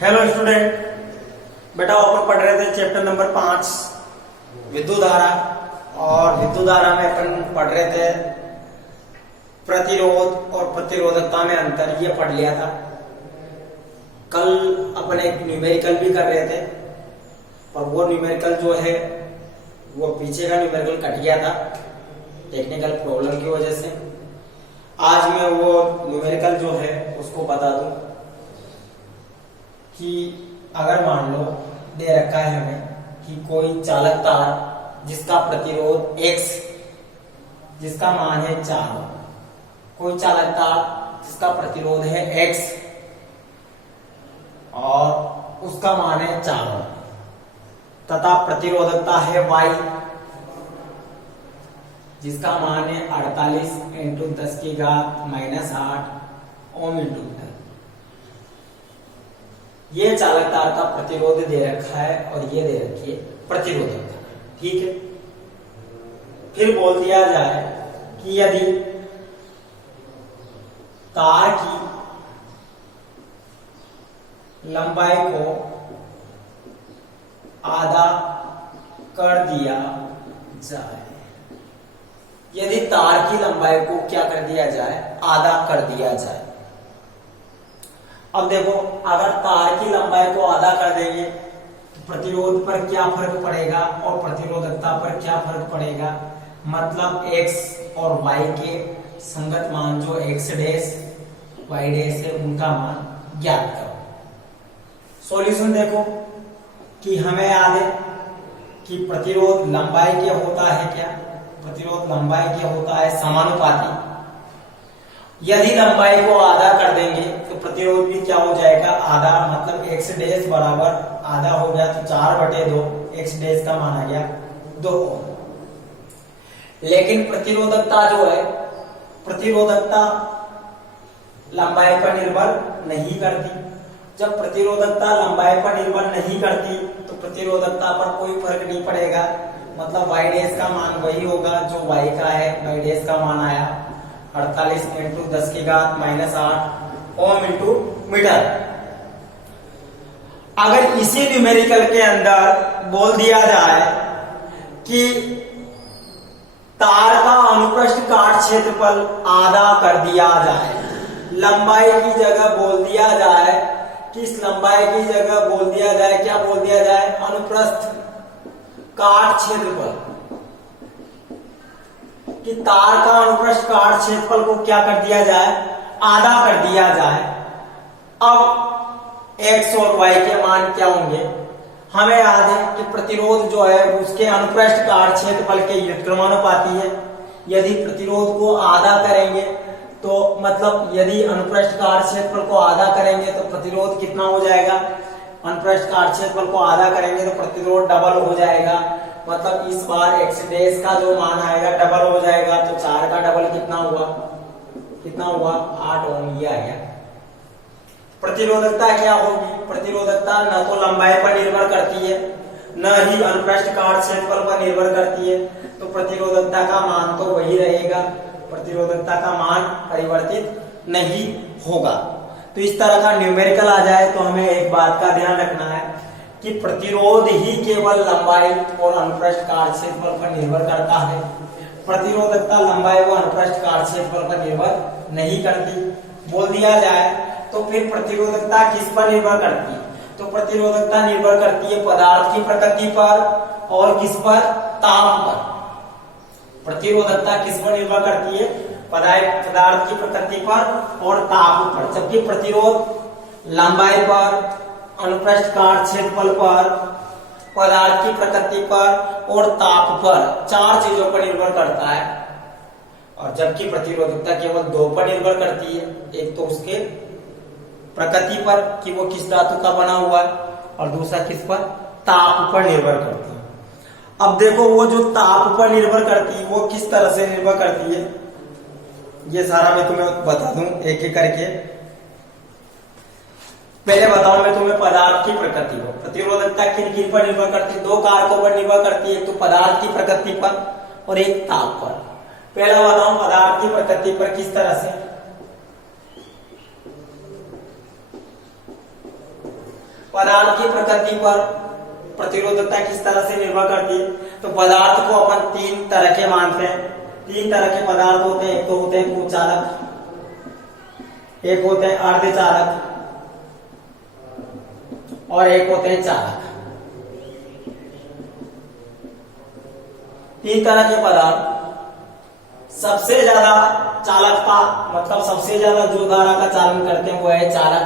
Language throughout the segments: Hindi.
हेलो स्टूडेंट, बेटा अपन पढ़ रहे थे चैप्टर नंबर 5 विद्युत धारा। और विद्युत धारा में अपन पढ़ रहे थे प्रतिरोध और प्रतिरोधकता में अंतर, ये पढ़ लिया था। कल अपन एक न्यूमेरिकल भी कर रहे थे, पर वो न्यूमेरिकल जो है वो पीछे का न्यूमेरिकल कट गया था टेक्निकल प्रॉब्लम की वजह से। आज मैं वो न्यूमेरिकल जो है उसको बता दूं कि अगर मान लो दे रखा है हमें कि कोई चालक तार जिसका प्रतिरोध x, जिसका मान है 4, कोई चालक तार जिसका प्रतिरोध है x और उसका मान है 4 तथा प्रतिरोधकता है y, जिसका मान है 48 × 10⁻⁻8 ओम × ये चालक तार का प्रतिरोध दे रखा है और ये दे रखी है प्रतिरोधकता। ठीक है, फिर बोल दिया जाए कि यदि तार की लंबाई को आधा कर दिया जाए, यदि तार की लंबाई को क्या कर दिया जाए, आधा कर दिया जाए। अब देखो, अगर तार की लंबाई को आधा कर देंगे तो प्रतिरोध पर क्या फर्क पड़ेगा और प्रतिरोधकता पर क्या फर्क पड़ेगा। मतलब x और y के संगत मान जो x डैश y डैश है उनका मान ज्ञात करो। सॉल्यूशन देखो कि हमें याद है कि प्रतिरोध लंबाई क्या होता है, क्या प्रतिरोध लंबाई क्या होता है, समानुपाती। यदि लंबाई को आधा कर देंगे तो प्रतिरोध भी क्या हो जाएगा, आधा। मतलब x डैश बराबर आधा हो गया तो 4/2 x डैश का मान आ गया 2 ओम। लेकिन प्रतिरोधकता जो है, प्रतिरोधकता लंबाई पर निर्भर नहीं करती। जब प्रतिरोधकता लंबाई पर निर्भर नहीं करती तो प्रतिरोधकता पर कोई फर्क नहीं पड़ेगा। मतलब y डैश का मान वही होगा जो y का है। y डैश का मान आया 48 × 10⁻⁻8 ओम × मीटर। अगर इसी न्यूमेरिकल के अंदर बोल दिया जाए कि तार का अनुप्रस्थ काट क्षेत्रफल आधा कर दिया जाए, लंबाई की जगह बोल दिया जाए, किस लंबाई की जगह बोल दिया जाए, क्या बोल दिया जाए, अनुप्रस्थ काट क्षेत्रफल, कि तार का अनुप्रस्थ काट क्षेत्रफल को क्या कर दिया जाए, आधा कर दिया जाए। अब x और y के मान क्या होंगे, हमें याद है कि प्रतिरोध जो है उसके अनुप्रस्थ काट क्षेत्रफल के व्युत्क्रमानुपाती है। यदि प्रतिरोध को आधा करेंगे तो मतलब यदि अनुप्रस्थ काट क्षेत्रफल को आधा करेंगे तो प्रतिरोध कितना हो जाएगा, अनुप्रस्थ काट क्षेत्रफल को आधा करेंगे तो प्रतिरोध डबल हो जाएगा। मतलब इस बार x डैश का जो मान आएगा डबल हो जाएगा, तो 4 का डबल कितना हुआ, कितना हुआ 8 ओम, ये आ गया। प्रतिरोधकता क्या होगी, प्रतिरोधकता न तो लंबाई पर निर्भर करती है न ही अनुप्रस्थ काट क्षेत्रफल पर निर्भर करती है, तो प्रतिरोधकता का मान तो वही रहेगा, प्रतिरोधकता का मान परिवर्तित नहीं होगा। तो इस तरह का न्यूमेरिकल आ जाए तो हमें एक बात का ध्यान रखना है कि प्रतिरोध ही केवल लंबाई और अनुप्रस्थ काट क्षेत्रफल पर निर्भर करता है। प्रतिरोधकता लंबाई व अनुप्रस्थ काट क्षेत्रफल पर निर्भर नहीं करती। बोल दिया जाए तो फिर प्रतिरोधकता किस पर निर्भर करती है, तो प्रतिरोधकता निर्भर करती है पदार्थ की प्रकृति पर और किस पर, ताप पर। प्रतिरोधकता किस पर निर्भर करती है, पदार्थ की प्रकृति पर और ताप पर। जबकि प्रतिरोध लंबाई पर, अनुप्रस्थ काट क्षेत्रफल पर, पदार्थ की प्रकृति पर और ताप पर, 4 चीजों पर निर्भर करता है। और जबकि प्रतिरोधकता केवल 2 पर निर्भर करती है, एक तो उसके प्रकृति पर कि वो किस धातु का बना हुआ है और दूसरा किस पर, ताप पर निर्भर करती है। अब देखो, वो जो ताप पर निर्भर करती है वो किस तरह से निर्भर करती है, ये सारा मैं तुम्हें बता दूं एक एक करके। पहले बताओ मैं तुम्हें पदार्थ की प्रकृति को। प्रतिरोधकता किन किन पर निर्भर करती है, 2 कारकों पर निर्भर करती है, एक तो पदार्थ की प्रकृति पर और एक ताप पर। पहला बताओ पदार्थ की प्रकृति पर किस तरह से, पदार्थ की प्रकृति पर प्रतिरोधकता किस तरह से निर्भर करती है? तो पदार्थ को अपन तीन तरह के मानते हैं। तीन तरह के पदार्थ होते हैं। एक तो होते हैं कुचालक, एक होते हैं अर्धचालक और एक होते हैं चालक। तीन तरह के पदार्थ। सबसे ज्यादा चालकता मतलब सबसे ज्यादा जो धारा का चालन करते हैं वो है चालक।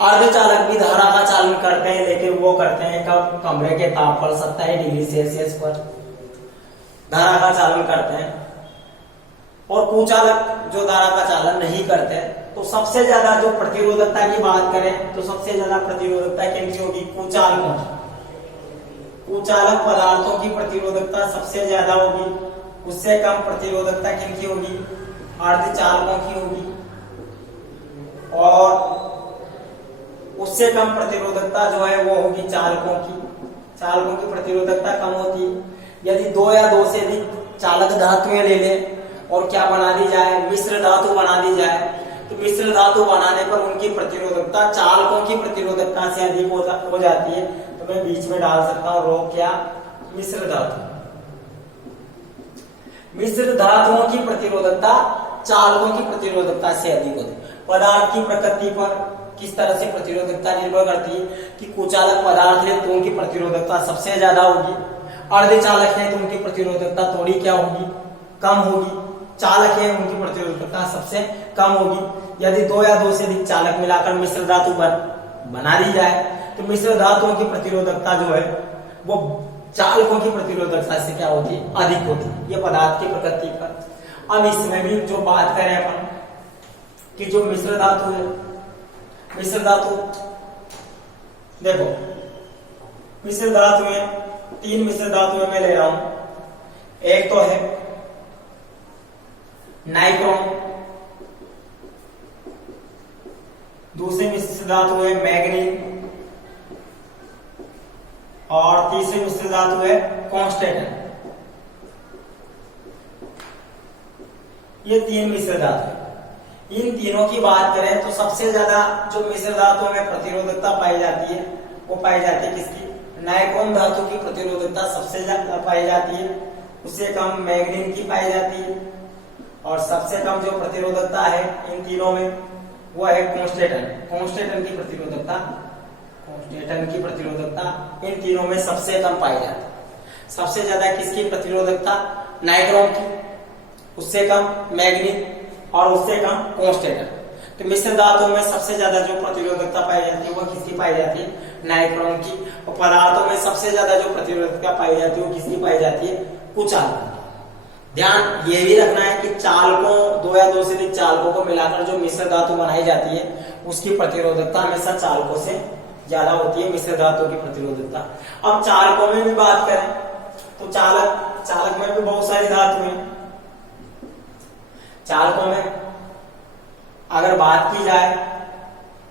अर्धचालक भी धारा का चालन करते हैं, लेकिन वो करते हैं कब? कमरे के तापमान 27 डिग्री सेल्सियस पर धारा का चालन करते हैं। और कुचालक जो धारा का चालन नहीं करते हैं। तो सबसे ज्यादा जो प्रतिरोधकता की बात करें तो सबसे ज्यादा प्रतिरोधकता किनकी होगी? कुचालकों की। कुचालक पदार्थों की प्रतिरोधकता सबसे ज्यादा होगी। उससे कम प्रतिरोधकता किनकी होगी? अर्धचालकों की होगी। और उससे कम प्रतिरोधकता जो है वो होगी चालकों की। चालकों की प्रतिरोधकता कम होती है। यदि दो या दो से अधिक चालक धातुएं ले लें और क्या बना दी जाए? मिश्र धातु बना दी जाए, तो मिश्र धातु बनाने पर उनकी प्रतिरोधकता चालकों की प्रतिरोधकता से अधिक हो जाती है। तो मैं बीच में डाल सकता हूं रो क्या? मिश्र धातु। मिश्र धातुओं की प्रतिरोधकता चालकों की प्रतिरोधकता से अधिक होती है। पदार्थ की प्रकृति पर किस तरह से प्रतिरोधकता निर्भर करती है कि कुचालक पदार्थ है तो उनकी प्रतिरोधकता सबसे ज्यादा होगी। अर्धचालक है तो उनकी प्रतिरोधकता थोड़ी क्या होगी? कम होगी। चालक है उनकी प्रतिरोधकता सबसे कम होगी। यदि दो या दो से अधिक चालक मिलाकर मिश्र धातु बना दी जाए तो मिश्र धातुओं की प्रतिरोधकता जो है वो चालकों की प्रतिरोधकता से क्या होती है? अधिक होती है। ये पदार्थ की प्रकृति पर। अब इसमें भी जो बात करें अपन कि जो मिश्र धातु है, मिश्र धातु देखो, मिश्र धातु में तीन मिश्र धातुएं मैं ले रहा हूं। एक तो है नाइक्रोम, दूसरी मिश्र धातु है मैग्नीज और तीसरी मिश्र धातु है कॉन्स्टेंट। ये तीन मिश्र धातु है। इन तीनों की बात करें तो सबसे ज्यादा जो मिश्र धातुओं में प्रतिरोधकता पाई जाती है वो पाई जाती है किसकी? नाइक्रोम धातु की प्रतिरोधकता सबसे ज्यादा पाई जाती है। उससे कम मैग्नीज की पाई जाती है और सबसे कम जो प्रतिरोधकता है इन तीनों में वो है कॉन्स्टेंट। कॉन्स्टेंट की प्रतिरोधकता, कॉन्स्टेंट की प्रतिरोधकता इन तीनों में सबसे कम पाई जाती है। सबसे ज्यादा किसकी प्रतिरोधकता? नाइक्रोम की, उससे कम मैग्नीज और उससे कम कॉन्स्टेंट। तो मिश्र धातुओं में सबसे ज्यादा जो प्रतिरोधकता पाई जाती है वो किसकी पाई जाती है? नाइक्रोम की। और पदार्थों में सबसे ज्यादा जो प्रतिरोधकता पाई जाती है वो किसकी पाई जाती है? कुचालकों की। ध्यान ये भी रखना है कि चालकों, दो या दो से अधिक चालकों को मिलाकर जो मिश्र धातु बनाई जाती है उसकी प्रतिरोधकता हमेशा चालकों से ज्यादा होती है, मिश्र धातु की प्रतिरोधकता। अब चालकों में भी बात करें तो चालक में भी बहुत सारी धातु है। चालकों में अगर बात की जाए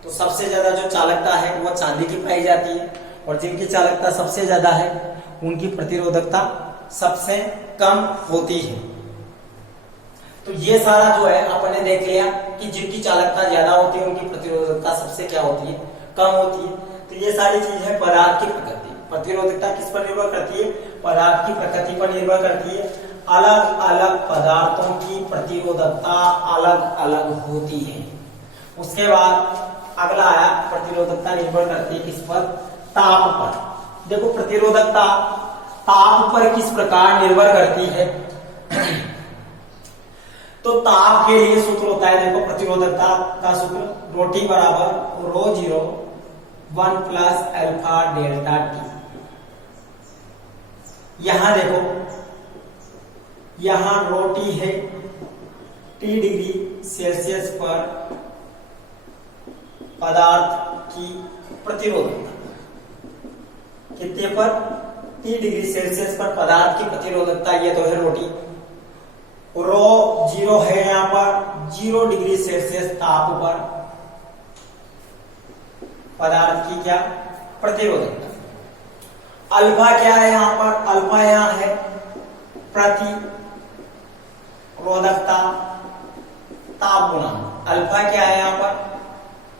तो सबसे ज्यादा जो चालकता है वो चांदी की पाई जाती है और जिनकी चालकता सबसे ज्यादा है उनकी प्रतिरोधकता सबसे कम होती है। तो ये सारा जो है अपने देख लिया कि जिनकी चालकता ज्यादा होती है उनकी प्रतिरोधकता सबसे क्या होती है? कम होती है। तो ये सारी चीज है पदार्थ की प्रकृति। प्रतिरोधकता किस पर निर्भर करती है? पदार्थ की प्रकृति पर निर्भर करती है। अलग अलग पदार्थों की प्रतिरोधकता अलग अलग होती है। उसके बाद अगला आया प्रतिरोधकता निर्भर करती है किस पर? ताप पर। देखो प्रतिरोधकता ताप पर किस प्रकार निर्भर करती है? तो ताप के लिए सूत्र होता है, देखो प्रतिरोधकता का सूत्र रोटी बराबर रो 0 1 प्लस अल्फा डेल्टा टी। यहां देखो, यहां रोटी है T डिग्री सेल्सियस पर पदार्थ की प्रतिरोधकता कितने पर? T डिग्री सेल्सियस पर पदार्थ की प्रतिरोधकता, ये तो है रोटी। रो 0 है यहां पर 0 डिग्री सेल्सियस ताप पर पदार्थ की क्या? प्रतिरोधकता। अल्फा क्या है यहां पर? अल्फा यहां है प्रतिरोधकता ताप गुणांक। अल्फा क्या है यहां पर?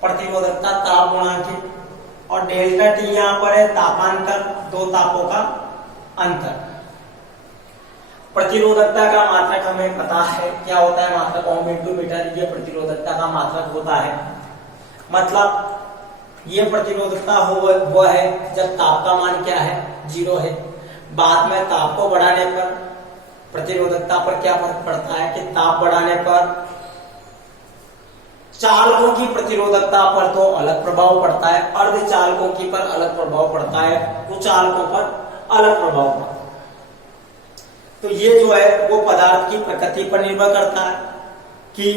प्रतिरोधकता ताप गुणांक है। और डेल्टा टी यहाँ पर है तापांतर, दो तापों का अंतर। प्रतिरोधकता का मात्रक हमें पता है क्या होता है, मात्रक ओम इंटू मीटर, ये प्रतिरोधकता का मात्रक होता है। मतलब ये प्रतिरोधकता हो वो है जब ताप का मान क्या है, 0 है। बाद में ताप को बढ़ाने पर प्रतिरोधकता पर क्या फर्क पड़ता है कि ताप बढ़ाने पर चालकों की प्रतिरोधकता पर तो अलग प्रभाव पड़ता है, अर्धचालकों की पर अलग प्रभाव पड़ता है, कुचालकों पर अलग प्रभाव पड़ता है। तो ये जो है वो पदार्थ की प्रकृति पर निर्भर करता है कि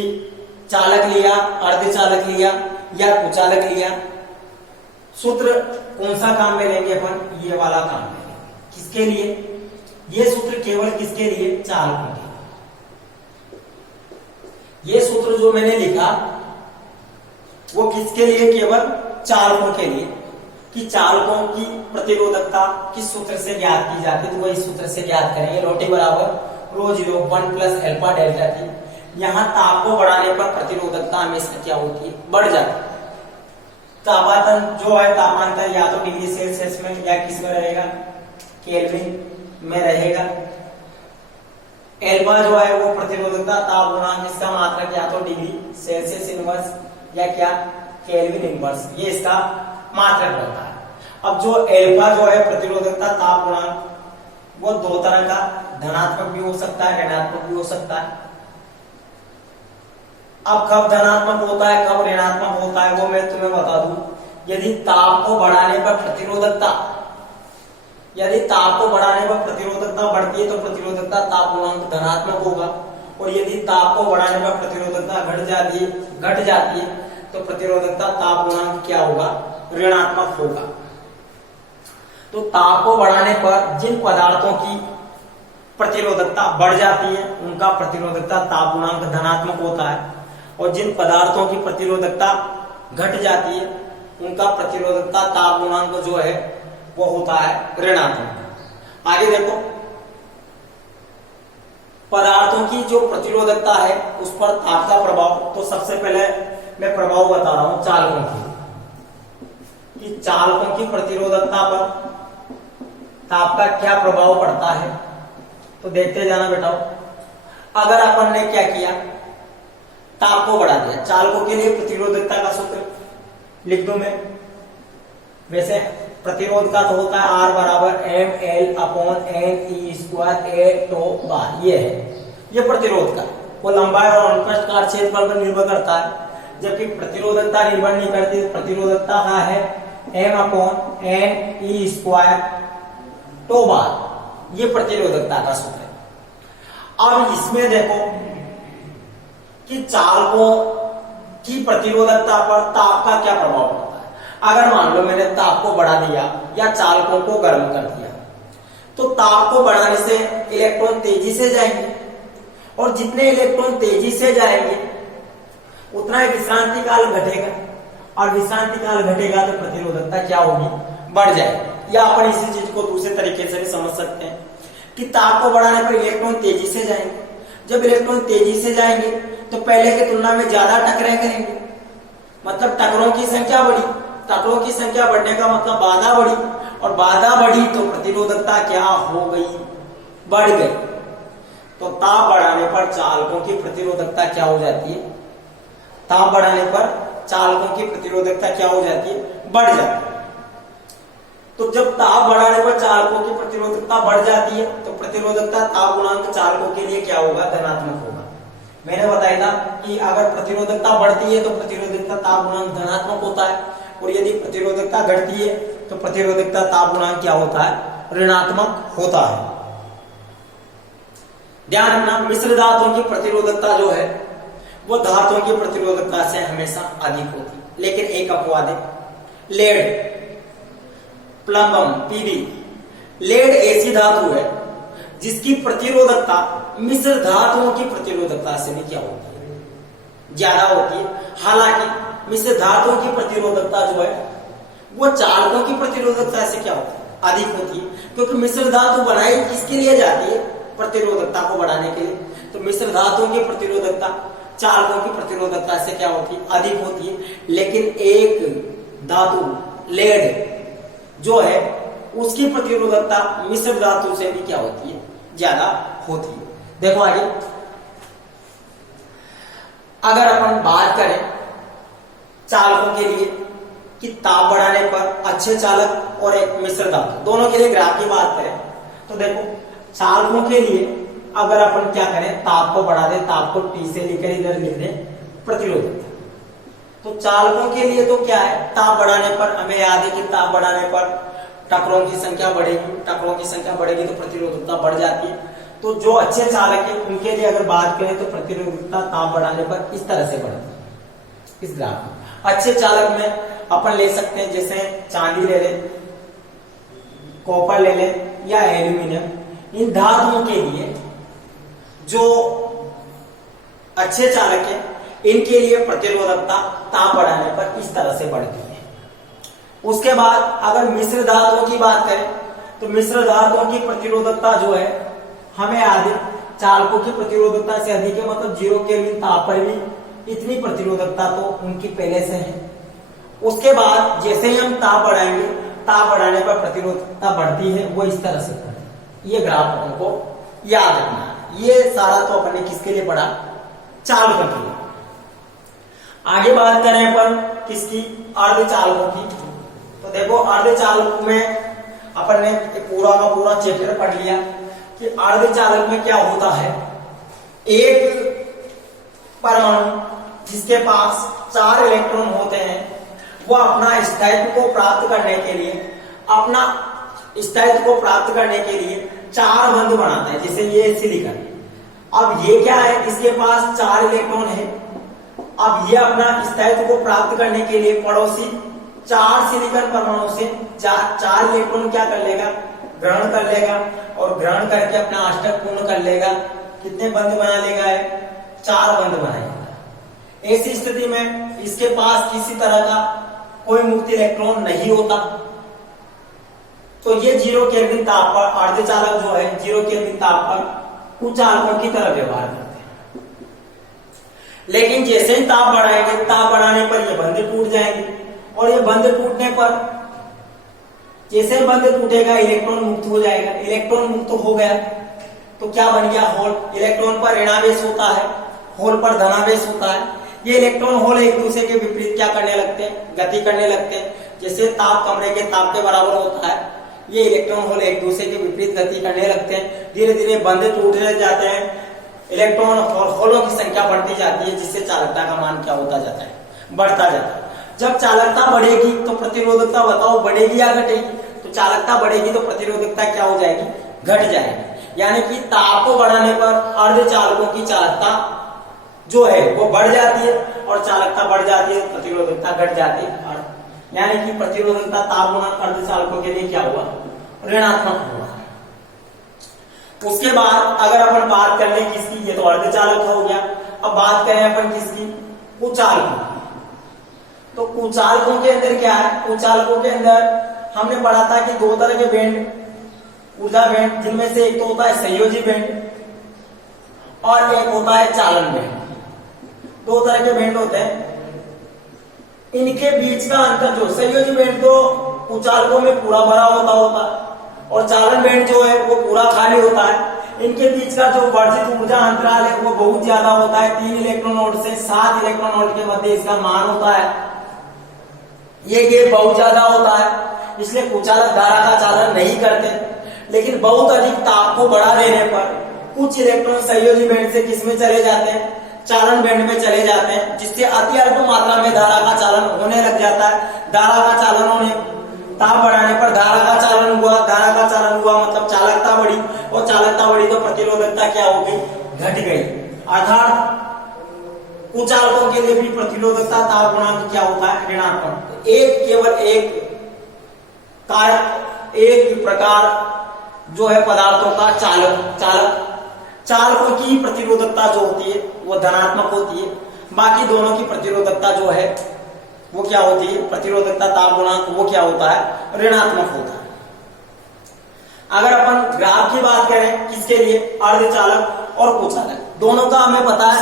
चालक लिया, अर्धचालक लिया या कुचालक लिया। सूत्र कौन सा काम में लेंगे अपन, ये वाला काम में लेंगे। किसके लिए ये सूत्र, केवल किसके लिए, चालकों के लिए। ये सूत्र जो मैंने लिखा वो किसके लिए, केवल चालकों के लिए, कि चालकों की प्रतिरोधकता किस सूत्र से ज्ञात की जाती है, तो वही सूत्र से ज्ञात करेंगे। रोटी बराबर रो 0 1 प्लस अल्फा डेल्टा टी। यहाँ ताप को बढ़ाने पर प्रतिरोधकता हमेशा क्या होती है, बढ़ जाती है। तापांतर जो है, तापांतर या तो डिग्री सेल्सियस में या किस में रहेगा, केल्विन में रहेगा। एल्फा जो है वो प्रतिरोधकता ताप गुणांक, इसका मात्रक या तो डिग्री सेल्सियस इनवर्स या क्या, केल्विन इनवर्स, ये इसका मात्रक होता है। अब जो एल्फा जो है प्रतिरोधकता ताप गुणांक, वो दो तरह का, धनात्मक भी हो सकता है, ऋणात्मक भी हो सकता है। अब कब धनात्मक होता है, कब ऋणात्मक होता है, वो मैं तुम्हें बता दूं। यदि ताप को बढ़ाने पर प्रतिरोधकता, यदि ताप को बढ़ाने पर प्रतिरोधकता बढ़ती है तो प्रतिरोधकता ताप गुणांक धनात्मक होगा, और यदि ताप को बढ़ाने पर प्रतिरोधकता घट जाती है तो प्रतिरोधकता ताप गुणांक क्या होगा, ऋणात्मक होगा। तो ताप को बढ़ाने पर जिन पदार्थों की प्रतिरोधकता बढ़ जाती है उनका प्रतिरोधकता ताप गुणांक धनात्मक होता है, और जिन पदार्थों की प्रतिरोधकता घट जाती है उनका प्रतिरोधकता ताप गुणांक जो है वो होता है ऋणात्मक। आगे देखो, पदार्थों की जो प्रतिरोधकता है उस पर ताप का प्रभाव। तो सबसे पहले मैं प्रभाव बता रहा हूं चालकों की, कि चालकों की प्रतिरोधकता पर ताप का क्या प्रभाव पड़ता है। तो देखते जाना बेटा। अगर अपन ने क्या किया, ताप को बढ़ा दिया, चालकों के लिए प्रतिरोधकता का सूत्र लिख दूं मैं। वैसे प्रतिरोध का तो होता है R बराबर ml upon n e² a tau बार, ये है, ये प्रतिरोध का, वो लंबाई और अनुप्रस्थ काट क्षेत्रफल पर निर्भर करता है। जबकि प्रतिरोधकता निर्भर नहीं करती, प्रतिरोधकता का है m upon n e² tau बार, ये प्रतिरोधकता का सूत्र है। अब इसमें देखो कि चालकों की प्रतिरोधकता पर ताप का क्या प्रभाव पड़ता है। अगर मान लो मैंने ताप को बढ़ा दिया या चालकों को गर्म कर दिया, तो ताप को बढ़ाने से इलेक्ट्रॉन तेजी से जाएंगे, और जितने इलेक्ट्रॉन तेजी से जाएंगे उतना ही विश्रांति काल घटेगा, और विश्रांति काल घटेगा तो प्रतिरोधकता क्या होगी, बढ़ जाएगी। या अपन इसी चीज को दूसरे तरीके से भी समझ सकते हैं कि ताप को बढ़ाने पर इलेक्ट्रॉन तेजी से जाएंगे। जब इलेक्ट्रॉन तेजी से जाएंगे तो पहले की तुलना में ज्यादा टकराएं करेंगे, मतलब टकरों की संख्या बढ़ी। टकरों की संख्या बढ़ने का मतलब बाधा बढ़ी, और बाधा बढ़ी तो प्रतिरोधकता क्या हो गई, बढ़ गई। तो ताप बढ़ाने पर चालकों की प्रतिरोधकता क्या हो जाती है, ताप बढ़ाने पर चालकों की प्रतिरोधकता क्या हो जाती है, बढ़ जाती है। तो जब ताप बढ़ाने पर चालकों की प्रतिरोधकता बढ़ जाती है तो प्रतिरोधकता ताप गुणांक चालकों के लिए क्या होगा, धनात्मक होगा। मैंने बताया था कि अगर प्रतिरोधकता बढ़ती है तो प्रतिरोधकता ताप गुणांक धनात्मक होता है, और यदि प्रतिरोधकता घटती है तो प्रतिरोधकता ताप गुणांक क्या होता है, ऋणात्मक होता है। ध्यान रखना, मिश्र धातुओं की प्रतिरोधकता जो है वो धातुओं की प्रतिरोधकता से हमेशा अधिक होती है, लेकिन एक अपवाद है, लेड, प्लम्बम, पीवी। लेड ऐसी धातु है जिसकी प्रतिरोधकता मिश्र धातुओं की प्रतिरोधकता से भी क्या होती है, ज्यादा होती है। हालांकि मिश्र धातुओं की प्रतिरोधकता जो है वो चालकों की प्रतिरोधकता से क्या होती है, अधिक होती है, क्योंकि मिश्र धातु बनाई किसके लिए जाती है, प्रतिरोधकता को बढ़ाने के लिए। तो मिश्र धातुओं की प्रतिरोधकता चालकों की प्रतिरोधकता से क्या होती है, अधिक होती है। लेकिन एक धातु लेड जो है उसकी प्रतिरोधकता मिश्र धातु से भी क्या होती है, ज्यादा होती है। देखो आगे, अगर अपन बात करें चालकों के लिए कि ताप बढ़ाने पर अच्छे चालक और एक मिश्र धातु दोनों के लिए ग्राफ की बात करें तो देखो चालकों के लिए अगर अपन क्या करें, ताप को बढ़ा दें, ताप को T से लेकर इधर लिख दें प्रतिरोधकता। तो चालकों के लिए तो क्या है, ताप बढ़ाने पर हमें याद है कि ताप बढ़ाने पर टकरों की संख्या बढ़ेगी, टकरों की संख्या बढ़ेगी तो प्रतिरोधकता बढ़ जाती है। तो जो अच्छे चालक है उनके लिए अगर बात करें तो प्रतिरोधकता ताप बढ़ाने पर इस तरह से बढ़ती है। इस ग्राफ में अच्छे चालक में अपन ले सकते हैं, जैसे चांदी ले लें, कॉपर ले लें या एल्यूमिनियम। इन धातुओं के लिए जो अच्छे चालक है इनके लिए प्रतिरोधकता ताप बढ़ाने पर इस तरह से बढ़ती है। उसके बाद अगर मिश्र धातुओं की बात करें तो मिश्र धातुओं की प्रतिरोधकता जो है हमें याद है चालकों की प्रतिरोधकता से अधिक है, मतलब 0 केल्विन ताप पर भी इतनी प्रतिरोधकता तो उनकी पहले से है। उसके बाद जैसे ही हम ताप बढ़ाएंगे, ताप बढ़ाने पर प्रतिरोधकता बढ़ती है, वो इस तरह से बढ़ती है। ये ग्राफ हमको याद रखना है। ये सारा तो अपन ने किसके लिए पढ़ा, चालकों के लिए। आगे बात करें अपन किसकी, अर्धचालकों की। तो देखो अर्धचालक में अपन ने पूरा का पूरा चैप्टर पढ़ लिया कि अर्धचालक में क्या होता है। एक परमाणु जिसके पास 4 इलेक्ट्रॉन होते हैं वो अपना स्थायित्व को प्राप्त करने के लिए, अपना स्थायित्व को प्राप्त करने के लिए 4 बंध बनाता है, जैसे ये सिलिकॉन। अब ये क्या है, इसके पास 4 इलेक्ट्रॉन है। अब ये अपना स्थायित्व को प्राप्त करने के लिए पड़ोसी 4 सिलिकॉन परमाणु से 4 इलेक्ट्रॉन क्या कर लेगा, ग्रहण कर लेगा और ग्रहण करके अपना अष्टक पूर्ण कर लेगा। कितने बंध बना लेगा है, 4 बंध बनाएगा। ऐसी स्थिति में इसके पास किसी तरह का कोई मुक्त इलेक्ट्रॉन नहीं होता, तो ये 0 केल्विन ताप पर अर्धचालक जो है 0 केल्विन ताप पर कुचालकों की तरह व्यवहार करते हैं। लेकिन जैसे ही ताप बढ़ाएंगे, ताप बढ़ाने पर ये बंध टूट जाएंगे और ये बंध टूटने पर जैसे बंध टूटेगा इलेक्ट्रॉन मुक्त हो जाएगा। इलेक्ट्रॉन मुक्त हो गया तो क्या बन गया, होल। इलेक्ट्रॉन पर ऋणावेश होता है, होल पर धनावेश होता है। ये इलेक्ट्रॉन होल एक दूसरे के विपरीत क्या करने लगते हैं, गति करने लगते हैं। जैसे ताप कमरे के ताप के बराबर होता है, ये इलेक्ट्रॉन होल एक दूसरे के विपरीत गति करने लगते हैं। धीरे धीरे बंध टूटने जाते हैं, इलेक्ट्रॉन और होलों की संख्या बढ़ती जाती है, जिससे चालकता का मान क्या होता जाता है, बढ़ता जाता है। जब चालकता बढ़ेगी तो प्रतिरोधकता बताओ बढ़ेगी या घटेगी। तो चालकता बढ़ेगी तो प्रतिरोधकता क्या हो जाएगी, घट जाएगी। यानी कि ताप को बढ़ाने पर अर्धचालकों की चालकता जो है वो बढ़ जाती है और चालकता बढ़ जाती है, प्रतिरोधकता घट जाती है। यानी कि प्रतिरोधकता ताप गुणा अर्धचालकों के लिए क्या हुआ, ऋणात्मक हुआ। उसके बाद अगर अपन बात कर लें किसकी, ये तो अर्धचालक हो गया। अब बात करें अपन किसकी, कुचालकों। तो कुचालकों के अंदर क्या है, कुचालकों के अंदर हमने पढ़ा था कि 2 तरह के बैंड, ऊर्जा बैंड, जिनमें से एक तो होता है संयोजी बैंड और एक होता है चालन बैंड। 2 तरह के बैंड होते हैं। इनके बीच का अंतर जो संयोजी बैंड तो कुचालकों में पूरा भरा होता और चालन बैंड जो है वो पूरा खाली होता है। इनके बीच का जो वर्जित ऊर्जा अंतराल है वो बहुत ज्यादा होता है। 3 इलेक्ट्रॉन वोल्ट से 7 इलेक्ट्रॉन वोल्ट के मध्य इसका मान होता है। ये गैप बहुत ज्यादा होता है, इसलिए कुचालक धारा का चालन नहीं करते। लेकिन बहुत अधिक ताप को बढ़ा देने पर कुछ इलेक्ट्रॉन संयोजी बैंड से किसमें चले जाते हैं, चालन बैंड में चले जाते हैं, जिससे अति अल्प मात्रा में धारा का चालन होने लग जाता है। धारा का चालन होने, ताप बढ़ाने पर धारा का चालन हुआ, धारा का चालन हुआ मतलब चालकता बढ़ी और चालकता बढ़ी तो प्रतिरोधकता क्या हो गई, घट गई। अर्थात कुचालकों के लिए भी प्रतिरोधकता ताप गुणांक क्या होता है, ऋणात्मक। एक केवल एक कारक, एक प्रकार जो है पदार्थों का चालकों की प्रतिरोधकता जो होती है वो धनात्मक होती है। बाकी दोनों की प्रतिरोधकता जो है वो क्या होती है, प्रतिरोधकता ताप गुणांक वो क्या होता है, ऋणात्मक होता है। अगर अपन ग्राफ की बात करें किसके लिए, अर्धचालक और कुचालक, दोनों का हमें पता है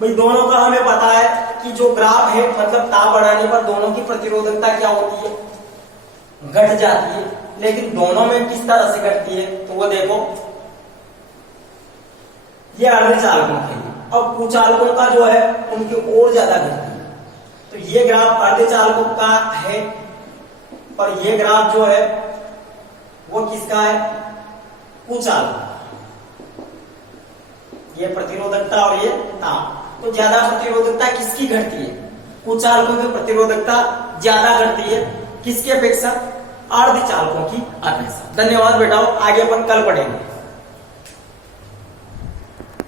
भाई दोनों का हमें पता है कि जो ग्राफ है मतलब ताप बढ़ाने पर दोनों की प्रतिरोधकता क्या होती है, घट जाती है। लेकिन दोनों में किस तरह से घटती है, तो वो देखो ये अर्धचालकों के लिए, और कुचालकों का जो है उनकी और ज्यादा घटती है। तो ये ग्राफ अर्धचालकों का है और ये ग्राफ जो है वो किसका है, कुचालकों का। ये प्रतिरोधकता और ये ताप। तो ज्यादा प्रतिरोधकता किसकी घटती है, कुचालकों की प्रतिरोधकता ज्यादा घटती है, किसकी अपेक्षा, अर्धचालकों की अपेक्षा। धन्यवाद बेटाओ, आगे अपन कल पढ़ेंगे।